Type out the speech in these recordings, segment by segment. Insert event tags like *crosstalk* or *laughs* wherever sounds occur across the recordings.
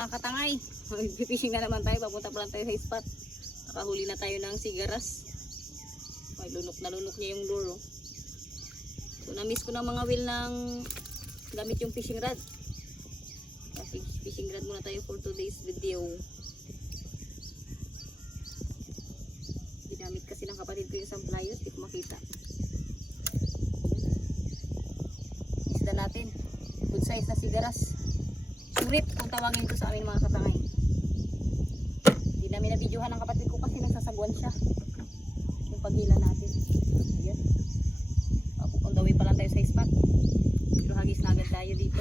Mga katangay, mag-fishing na naman tayo. Papunta pa lang tayo sa spot. Nakahuli na tayo ng sigaras. Ay, lunok na lunok niya yung lure. oh. So, na-miss ko ng mga wheel ng gamit yung fishing rod. Kasi fishing rod muna tayo for today's video. Ginamit kasi ng kapatid ko yung samplayos. Di ko makita. Isda natin. Good size na sigaras. Surip kung tawagin ko sa amin mga katangay. Hindi namin na-videohan ng kapatid ko kasi nagsasagwan siya. Yung paghila natin. Ayan. Way pa lang tayo sa spot. Pero hagis na agad tayo dito.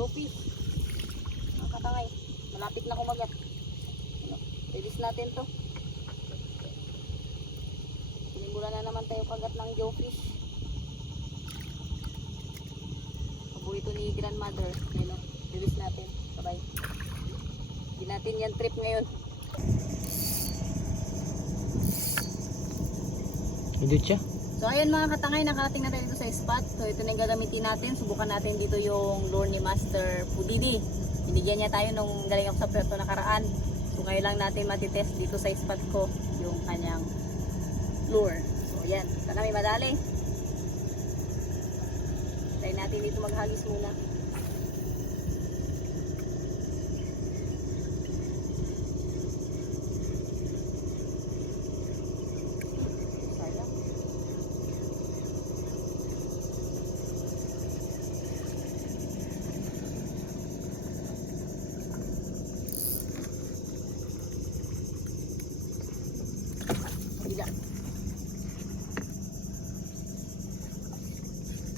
Jopies. Mga katangay. Malapit na kumagat. Ano, natin to. Sinimulan na naman tayo kagat ng jawfish. Paborito ni grandmother. Ano, release natin. Sabay. Hindi natin yan trip ngayon. Idot siya. So ayun mga katangay, nakarating na dito sa spot. So ito na yung gagamitin natin. Subukan natin dito yung lure ni Master Pudidi. Binigyan niya tayo nung galing ako sa preto nakaraan. So ngayon lang natin matitest dito sa spot ko yung kanyang lure. So yan, sana may madali. Try natin dito maghagis muna. Sayang. Tidak.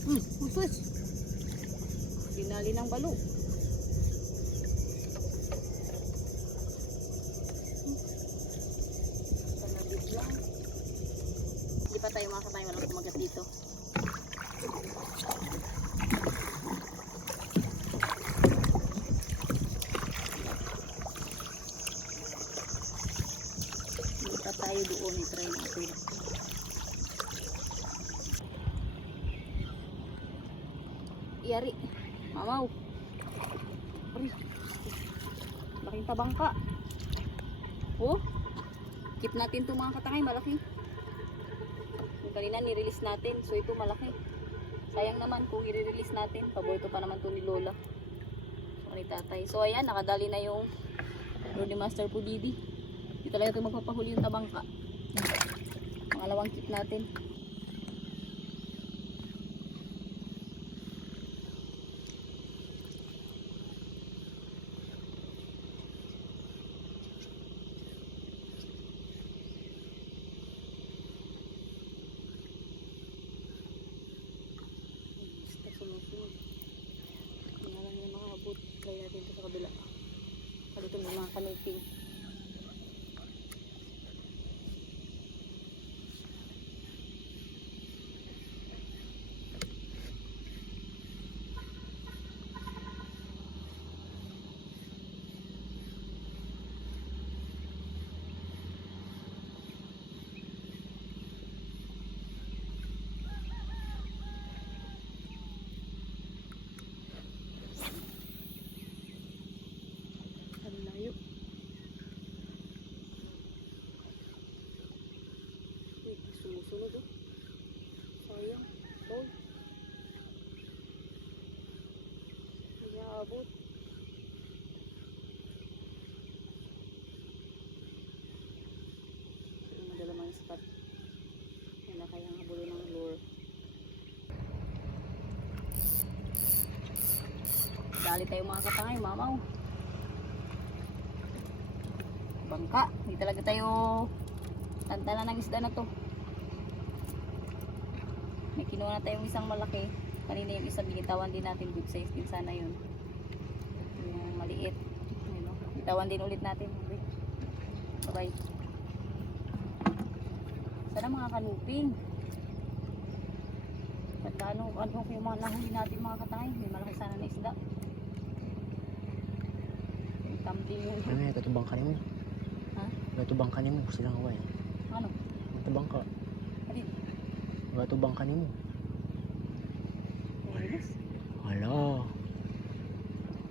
Hmm, putus. Dinali ng balo. Hmm. Panabig lang. Hindi pa tayo makakatayo walang kumagat dito. Hindi pa tayo doon. I-try natin. Yari. Mamaw. Ay. Laking tabangka. Oh. Keep natin to mga katangay. Malaki. Yung kanina nirelease natin. So ito malaki. Sayang naman kung i-release natin. Paborito pa naman to ni Lola. So ni tatay. So ayan. Nakadali na yung Lord Master Pudidi. Talaga ito magpapahuli yung tabangka. Pangalawang keep natin. Basta sumusunod. Hindi lang yung mga abot. Try natin ito sa kabila. Dito may mga kaniping. Ang layo. Uy, sumusunod oh. Sayang. Tol. Hindi abot. Pero madala mga spot. Yan na kaya ang habulo ng lure. Dali tayo mga katangay, mamaw. Bangka. Hindi talaga tayo tantala ng isda na to. May kinuha na tayong isang malaki. Kanina yung isa binitawan din natin. Good size din sana yun. Yung maliit. Ayun, no? Bitawan din ulit natin. Okay. Bye-bye. Sana mga kanuping. Mo, ano ko yung mga nahuli natin mga katangay. May malaki sana na isda. Tumbling yung... Ano yan, katubang ka mo. Ha? Katubang ka mo, silang haway. Ano? Katubang ka. Alin? Katubang ka mo.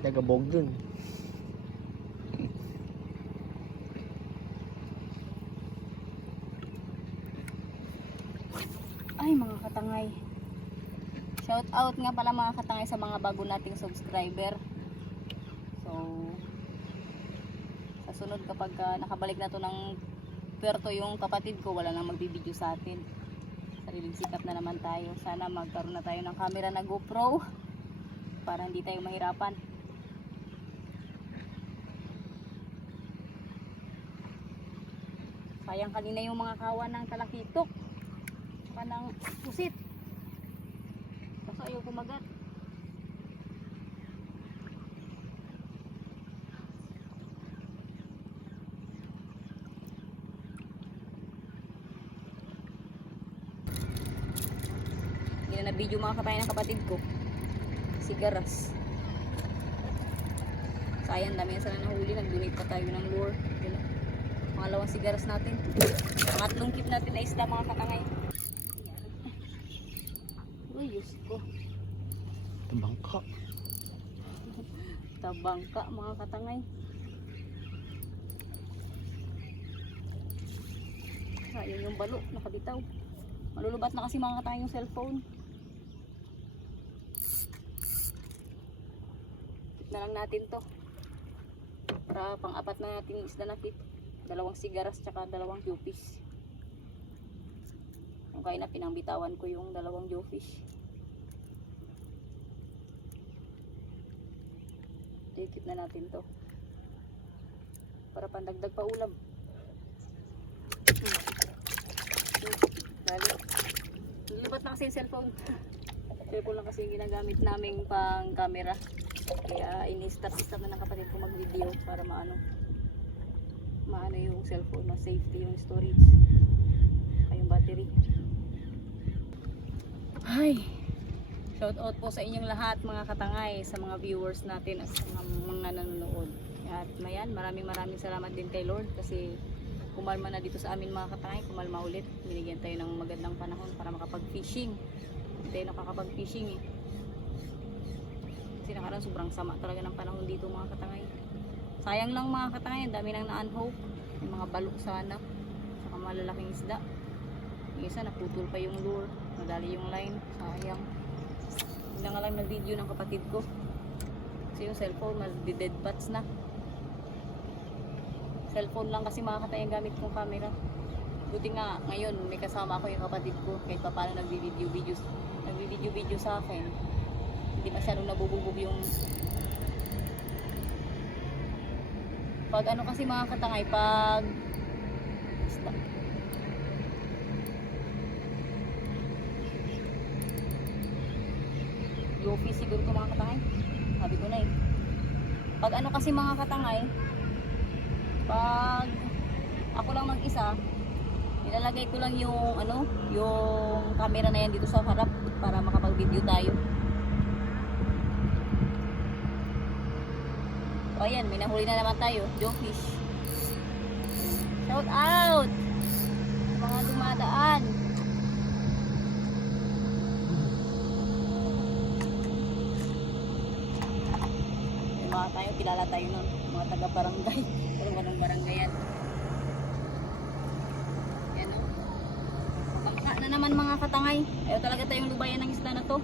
Nagabog dun. Ay, mga katangay. Shout out nga pala mga katangay sa mga bago nating subscriber. So, sa sunod kapag ah, nakabalik na to ng Puerto yung kapatid ko, wala nang magbibideo sa atin. Sariling sikap na naman tayo. Sana magkaroon na tayo ng camera na GoPro para hindi tayo mahirapan. Sayang kanina yung mga kawan ng talakitok pa ng pusit. Kaso ayaw kumagat. Hindi na na-video mga kapatid ng kapatid ko. Sigaras. Sayang dami na sana nahuli. Nag-donate pa tayo ng lure. Pangalawang sigaras natin. Pangatlong kip natin na isda mga katangay. Uy, Diyos ko. Katubang ka. Tabangka mga katangay. Ayun yung balo, nakabitaw. Malulubat na kasi mga katangay yung cellphone. Na lang natin to. Para pang-apat na natin isda na keep. Dalawang sigaras tsaka dalawang jewfish. Yung kaya na pinangbitawan ko yung dalawang jewfish. Tikip na natin to. Para pandagdag pa ulam. Dali. Nilipat na kasi yung cellphone. *laughs* cellphone lang kasi yung ginagamit naming pang camera. Kaya ini-stop stop na ng kapatid ko mag-video para maano maano yung cellphone, na safety yung storage. Saka yung battery. Ay, Shout out po sa inyong lahat mga katangay, sa mga viewers natin at sa mga, mga nanonood. At mayan, maraming maraming salamat din kay Lord kasi kumalma na dito sa amin mga katangay, kumalma ulit. Binigyan tayo ng magandang panahon para makapag-fishing. Hindi tayo nakakapag-fishing eh. Kasi nakaraan sobrang sama talaga ng panahon dito mga katangay. Sayang lang mga katangay, ang dami nang na-unhope. May mga balok sana, saka malalaking isda. Yung isa naputol pa yung lure, nadali yung line, sayang. Na nga lang na-video ng kapatid ko. Kasi yung cellphone, dead bats na. Cellphone lang kasi mga katay ang gamit kong camera. Buti nga, ngayon may kasama ako yung kapatid ko. Kahit pa paano nagbi-video videos, nagbi-video video sa akin. Hindi masyadong nabububog yung pag ano kasi mga katangay, pag isda. Yopi siguro ko mga katangay. Sabi ko na eh. Pag ano kasi mga katangay, pag ako lang mag-isa, nilalagay ko lang yung ano, yung camera na yan dito sa harap para makapag-video tayo. O ayan, may nahuli na naman tayo, jawfish. Shout out! Mga dumadaan. May mga tayo, kilala tayo nun. Mga taga-barangay. *laughs* Pero anong barangay yan? Yan o. Bangka na naman mga katangay. Ayaw talaga tayong lubayan ng isla na to.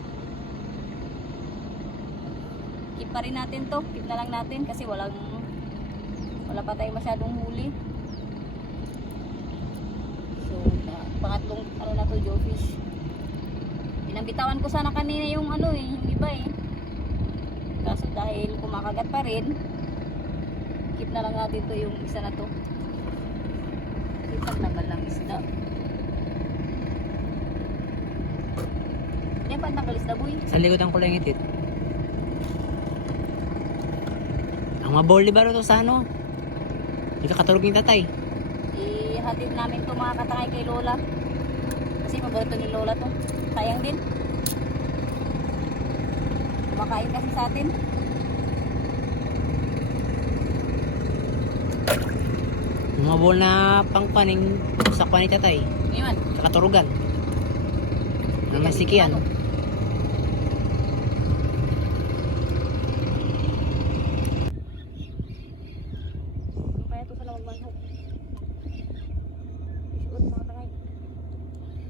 Keep pa rin natin to. Keep na lang natin kasi walang wala pa tayong masyadong huli. So, na, pangatlong ano na to, jawfish. Pinambitawan ko sana kanina yung ano eh, yung iba eh. Kaso dahil kumakagat pa rin, keep na lang natin to yung isa na to. Keep ang tagal ng isda. Yan pa ang tanggal isda, boy. Sa likod ang kulay ngitit. Ang mabawli ba ito sa ano? Ka katulog ni tatay. Ihatid namin to mga katangay kay Lola. Kasi paborito ni Lola to. Sayang din. Kumakain kasi sa atin. Mga bowl na pangpaning sa ni tatay. Ngayon. Sa katurugan. Na may sikian. Ano? Ano kaya to sa lawag manhok? Isuot mga tangay.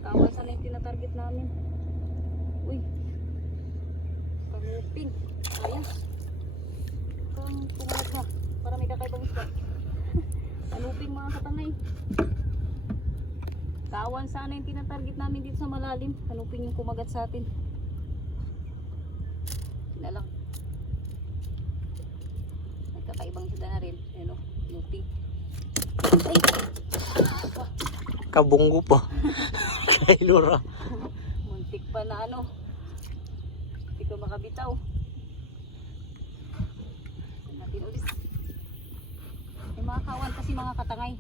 Kawan sana yung tinatarget namin. Uy. Kanuping. Ayos. Kang pumalat ha. Para may kakaibang isda. Kanuping mga katangay. Kawan sana yung tinatarget namin dito sa malalim. Kanuping yung kumagat sa atin. Na lang. May kakaibang isda na rin. Ayan o. Kanuping. Ay! Kabunggo pa. *laughs* Kay Lura. Muntik pa na ano. Hindi ko makabitaw. Natin ulit. Mga kawan kasi mga katangay.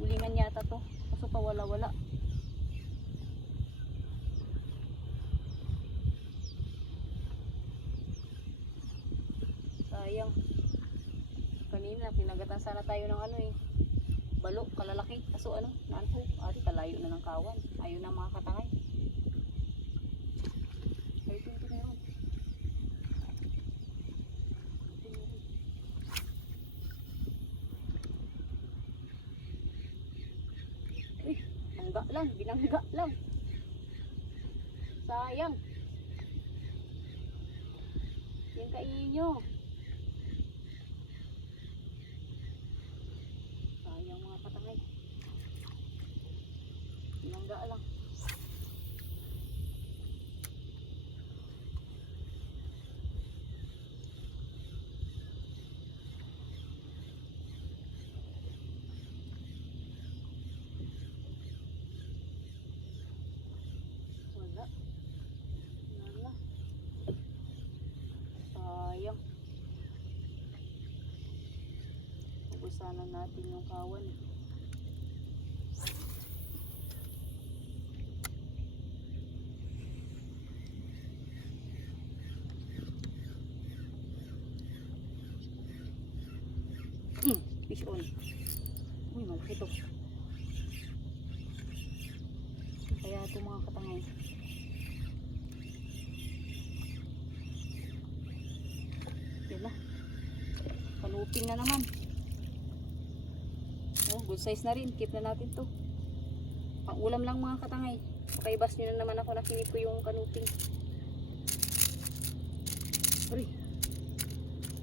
Ulingan yata to. Kaso pa wala-wala. Sayang. Kanina, pinagatan sana tayo ng ano eh. Balo, kalalaki. Kaso ano, naanho. Ari, kalayo na ng kawan. Ayaw na mga katangay. Ay, ito, ito na yun. Ito na yun. Uy, bangga lang, binangga lang. Sayang. Yan kainyo. Sayang mga patangay. Binangga lang. Wala. Wala. Sayang. Ubusanan natin yung kawan. Hmm, fish on. Uy, malaki to. Kaya ito mga katangay. Yan na. Panuping na naman. Good size na rin. Keep na natin to. Pang ulam lang mga katangay. Paibas nyo na naman ako na finip ko yung kanuping. Uy.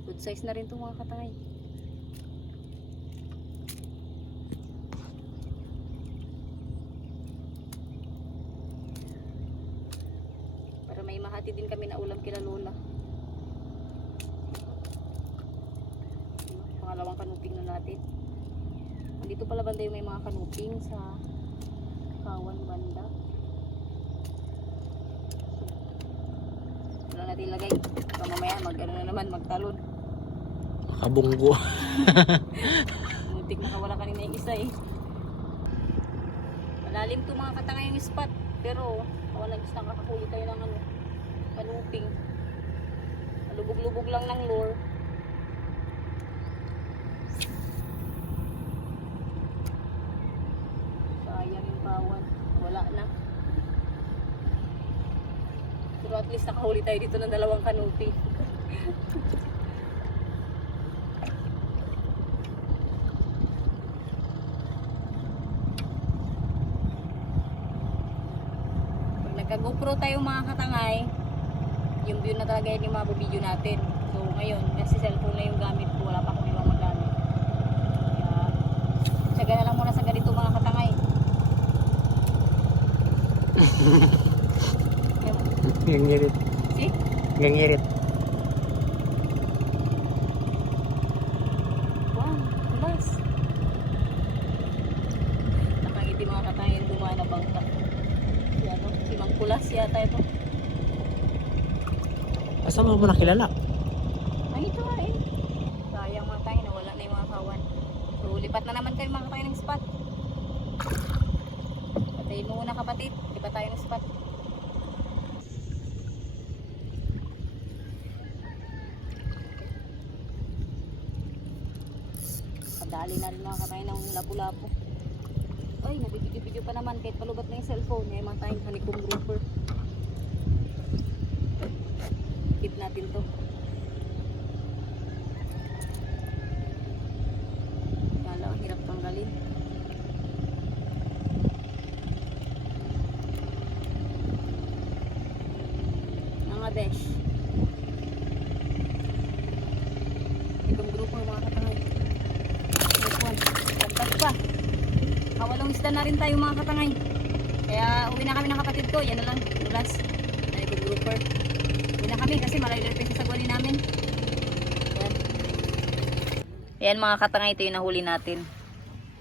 Good size na rin to mga katangay. Para may mahati din kami na ulam kila Lola. Pangalawang kanuping na natin. Dito pala banda yung may mga kanuping sa kawan banda. Wala natin ilagay. Baka mamaya mag ano na naman magtalon. Kabunggo. *laughs* Muntik nakawala kanina yung isa eh. Malalim to mga katanga yung spot. Pero wala gusto nakakahuli tayo ng ano, kanuping. Lubog-lubog lang ng lure. Sayang yung kawan. Wala na. Pero at least nakahuli tayo dito ng dalawang kanupi. Pag nagka-GoPro tayo mga katangay, yung view na talaga yun yung mga video natin. So ngayon, kasi cellphone na yung gamit ko, wala pa akong ibang magamit. Kaya, tsaga na lang muna sa ganito mga katangay. Ngangirit. See? Ngangirit. Wow, kulas. Nakangiti mga katangay yung dumaan na bangka. Yan o, si Mang Kulas yata ito. Asa mo mo nakilala? Ay, ito nga eh. Sayang mga tayo, nawala na yung mga kawan. So, lipat na naman kayo mga tayo ng spot. At Tayo mo muna kapatid. Di ba tayo ng spot? Padali na rin mga katay ng lapu-lapu. Ay, nabibidyo-video pa naman kahit palubat na yung cellphone. May mga tayong honeycomb grouper. Keep natin to. Mga besh. Itong grupo mga katangay. One. Pagkat pa. Kawalong isda na rin tayo mga katangay. Kaya uwi na kami ng kapatid ko. Yan na lang. Ulas. Na itong grouper. Uwi na kami kasi malayo pa yung sagwali namin. Yan. Yan mga katangay. Ito yung nahuli natin.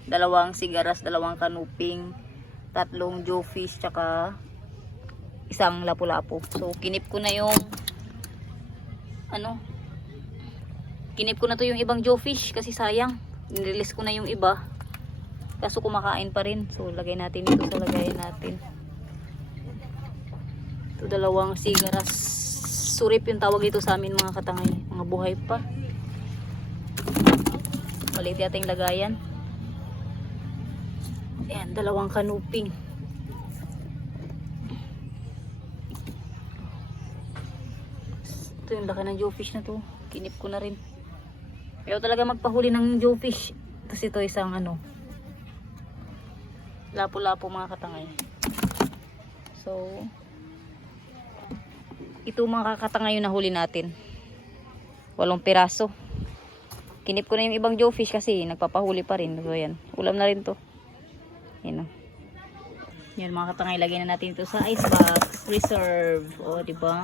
Dalawang sigaras, dalawang kanuping, tatlong jawfish, tsaka isang lapu-lapu. So, kinip ko na yung ano kinip ko na to yung ibang jawfish kasi sayang. Nirelease ko na yung iba. Kaso kumakain pa rin. So, lagay natin ito sa lagayan natin. Ito dalawang sigaras. Surip yung tawag ito sa amin mga katangay. Mga buhay pa. Maliit yata yung lagayan. Ayan, dalawang kanuping. Ito yung laki ng jawfish na to. Kinip ko na rin. Ayaw talaga magpahuli ng jawfish. Tapos ito isang ano. Lapo-lapo mga katangay. So, ito mga katangay yung nahuli natin. Walong piraso. Kinip ko na yung ibang jawfish kasi nagpapahuli pa rin. So, yan. Ulam na rin to. Yan o. Yan mga katangay, lagyan na natin ito sa ice box reserve. O, di ba?